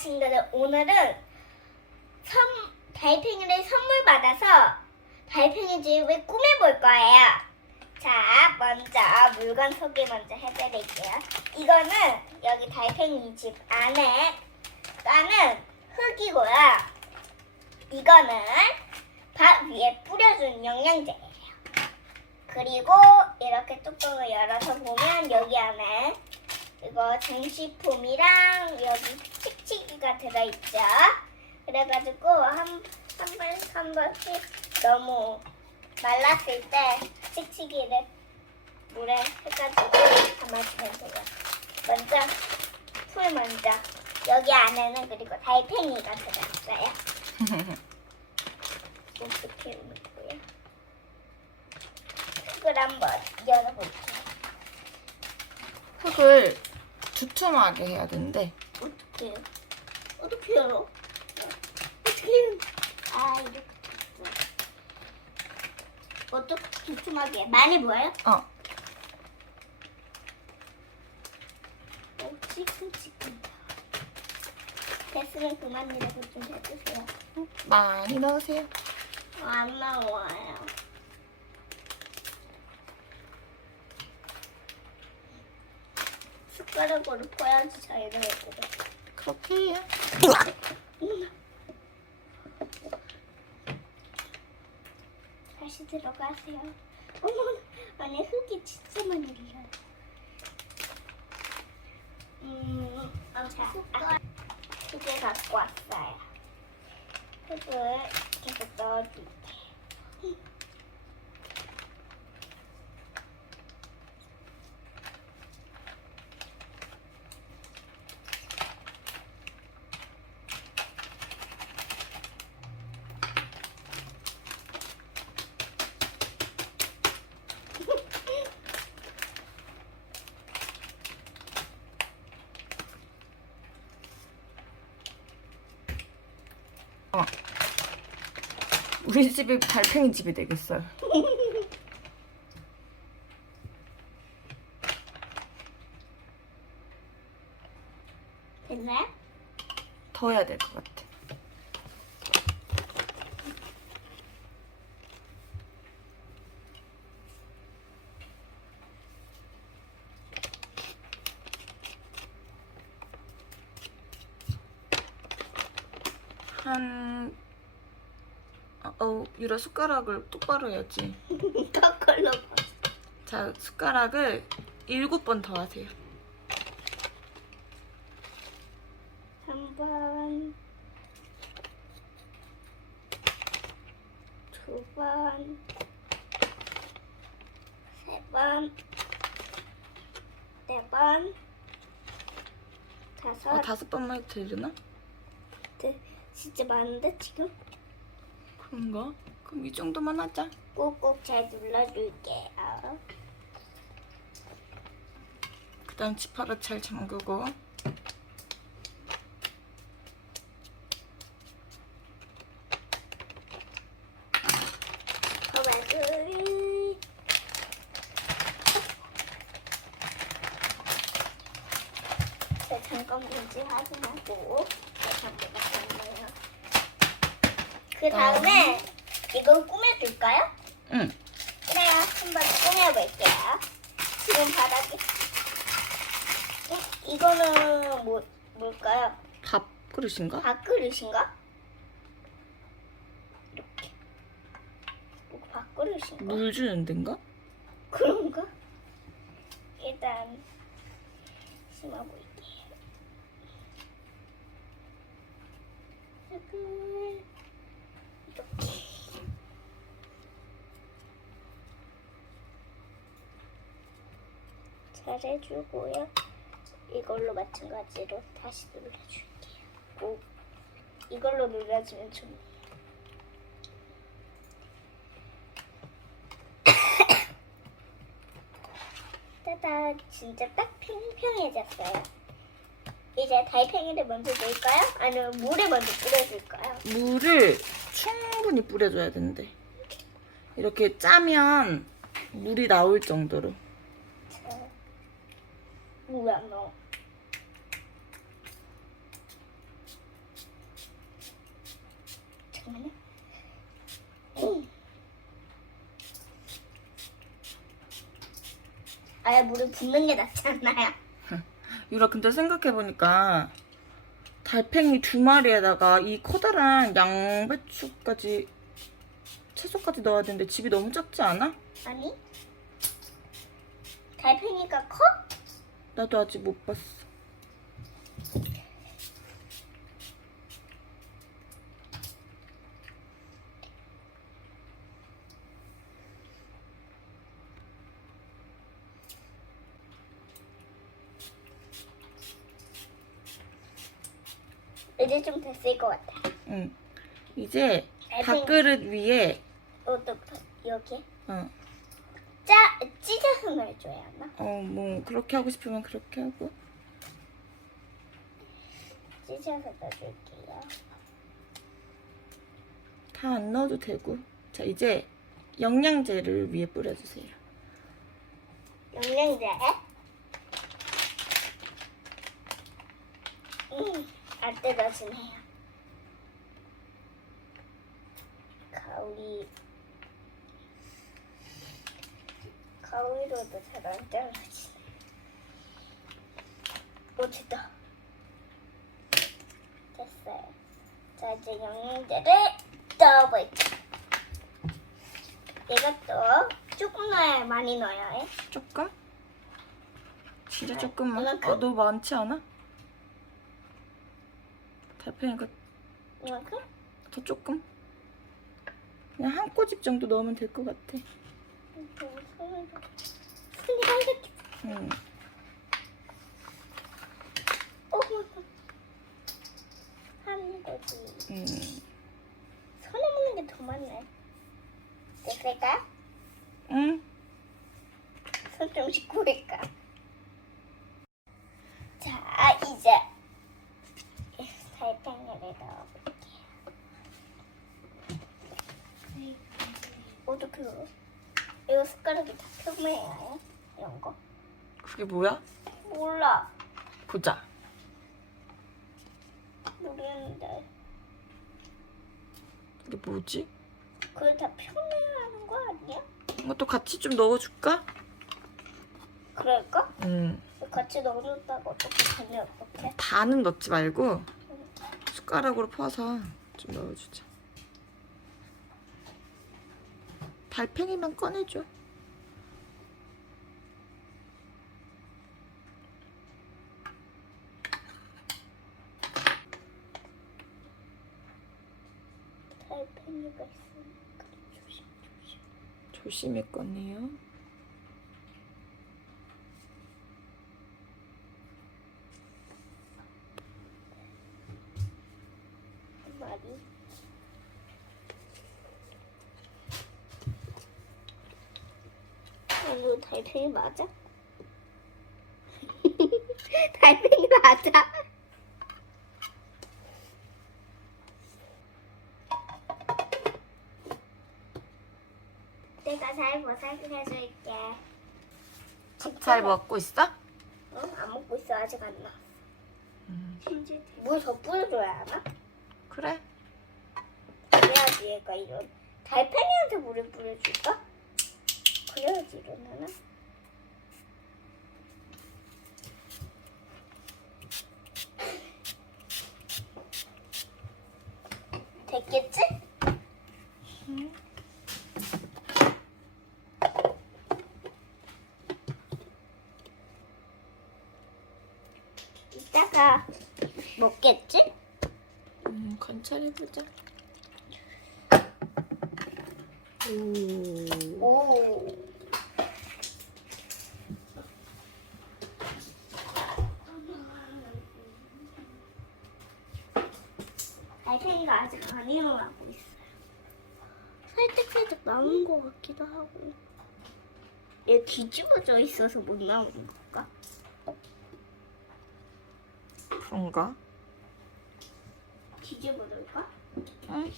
친구들 오늘은 선, 달팽이를 선물 받아서 달팽이 집을 꾸며볼 거예요. 자, 먼저 물건 소개 먼저 해드릴게요. 이거는 여기 달팽이 집 안에 까는 흙이고요. 이거는 밥 위에 뿌려준 영양제예요. 그리고 이렇게 뚜껑을 열어서 보면 여기 안에 이거 장식품이랑 여기 칙칙이가 들어있죠. 그래가지고 한, 한 번, 한 번씩 너무 말랐을 때 칙칙이를 물에 해가지고 담아주면 돼요. 먼저, 풀 먼저. 여기 안에는 그리고 달팽이가 들어있어요. 이렇게 놓고요. 흙을 한번 열어볼게요. 흙을 두툼하게 해야 된대. 어떻게 해요? 어떻게 열어? 어떻게 해요? 아 이렇게 됐어. 어떻게 두툼하게 많이 보여요? 어. 어, 찌끈찌끈. 됐으면 그만이라고 좀 해주세요. 많이 넣으세요. 어, 안 나와요. 숟가락으로 퍼야지 잘 나오거든. 그렇게 해요. 다시 들어가세요. 어머, 안에 흙이 진짜 많이 흘려요. 음, 자, 아, 흙을 갖고 왔어요. 흙을 계속 넣어줄게요. 우리 집이 달팽이 집이 되겠어요. 됐나요? 더 해야 될 것 같아. 한 어, 어 유라 숟가락을 똑바로 해야지. 거꾸로 자 숟가락을 일곱 번 더 하세요. 한 번, 두 번, 세 번, 네 번, 다섯, 어, 다섯 번만 해도 되려나? 네, 진짜 많은데 지금? 그런가? 그럼 이 정도만 하자. 꼭꼭 잘 눌러줄게요. 그다음 지퍼를 잘 잠그고. 네, 잠깐 문제 확인하고 네, 잠깐만 잠깐만요. 그 다음에 이걸 꾸며줄까요? 응. 그래요. 한번 꾸며볼게요. 지금 바닥에 어? 이거는 뭐 뭘까요? 밥 그릇인가? 밥그릇인가? 이렇게. 뭐 밥그릇인가? 물 주는 데인가? 그런가? 일단 심어볼게요. 흙을 이렇게 잘 해주고요. 이걸로 마찬가지로 다시 눌러줄게요. 꼭 이걸로 눌러주면 좋네요. 따다 진짜 딱 평평해졌어요. 이제 달팽이를 먼저 넣을까요? 아니면 물에 먼저 뿌려줄까요? 물을 충분히 뿌려줘야 된대. 이렇게 짜면 물이 나올 정도로. 이거 왜 안 나와? 잠깐만요. 음. 아예 물을 붓는 게 낫지 않나요? 유라 근데 생각해보니까 달팽이 두 마리에다가 이 커다란 양배추까지 채소까지 넣어야 되는데 집이 너무 작지 않아? 아니 달팽이가 커? 나도 아직 못 봤어. 이제 좀 됐을 것 같아. 응. 이제 밥그릇 위에 이것도 여기 어, 짜 넣어줘야 하나? 어, 뭐 그렇게 하고 싶으면 그렇게 하고 찢어서 넣어줄게요. 다 안 넣어도 되고. 자 이제 영양제를 위에 뿌려주세요. 영양제. 음, 안 뜯어지네요. 가위. 가위로도 잘 안 잘라지네. 오, 됐다. 됐어요. 자, 이제 영양제를 넣어볼게요. 이것도 조금 넣어야 많이 넣어야 해. 조금? 진짜 네, 조금만. 이만큼? 어, 너무 많지 않아? 달팽이가 이만큼? 더 조금? 그냥 한 꼬집 정도 넣으면 될 것 같아. 응. 어, 하는 거지. 응. 손에 묻는 게 더 많네. 됐을까? 응. 손 좀 씻고 올까? 자, 이제 달팽이를 넣어볼게요. 어떻게 넣어? 이거 숟가락이 다 표면이야? 이런 거? 그게 뭐야? 몰라. 보자. 모르겠는데. 이게 뭐지? 그걸 다 표면을 하는 거 아니야? 이것도 같이 좀 넣어줄까? 그럴까? 응. 같이 넣어줬다가 어떻게 되니 어떡해? 다는 넣지 말고 숟가락으로 퍼서 좀 넣어주자. 달팽이만 꺼내줘. 달팽이가 있으니까 조심 조심. 조심히 꺼내요. 한 마리. 아, 이거 달팽이 맞아? 달팽이 맞아? 내가 잘 보살펴 해줄게. 잘 먹고 있어? 응? 안 먹고 있어 아직 안 나왔어. 음. 물더 뿌려줘야 하나? 그래. 그래야지 얘가 이런 달팽이한테 물을 뿌려줄까? 그래야지 일어나나? 됐겠지? 응. 이따가 먹겠지? 음, 관찰해보자. 오. 오. 달팽이가 아직 안 일어나고 있어요. 살짝살짝 나온 것 같기도 하고. 얘 뒤집어져 있어서 못 나오는 걸까? 그런가? 뒤집어 놓을까? 응.